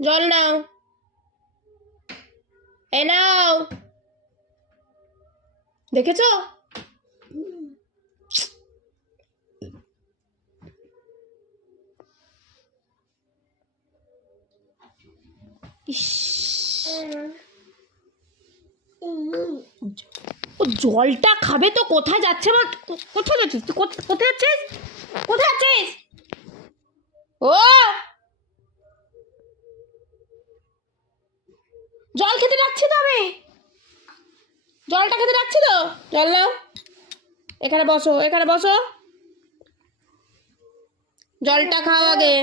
জল নাও, এ নাও। দেখেছো? ও জলটা খাবে তো কোথায় যাচ্ছে? মা কোথায় যাচ্ছিস তুই? কোথায় যাচ্ছিস? কোথায় যাচ্ছিস? ও জল খেতে রাখছি তো আমি, জলটা খেতে রাখছি তো। জল নাও, এখানে বসো, এখানে বসো, জলটা খাও আগে।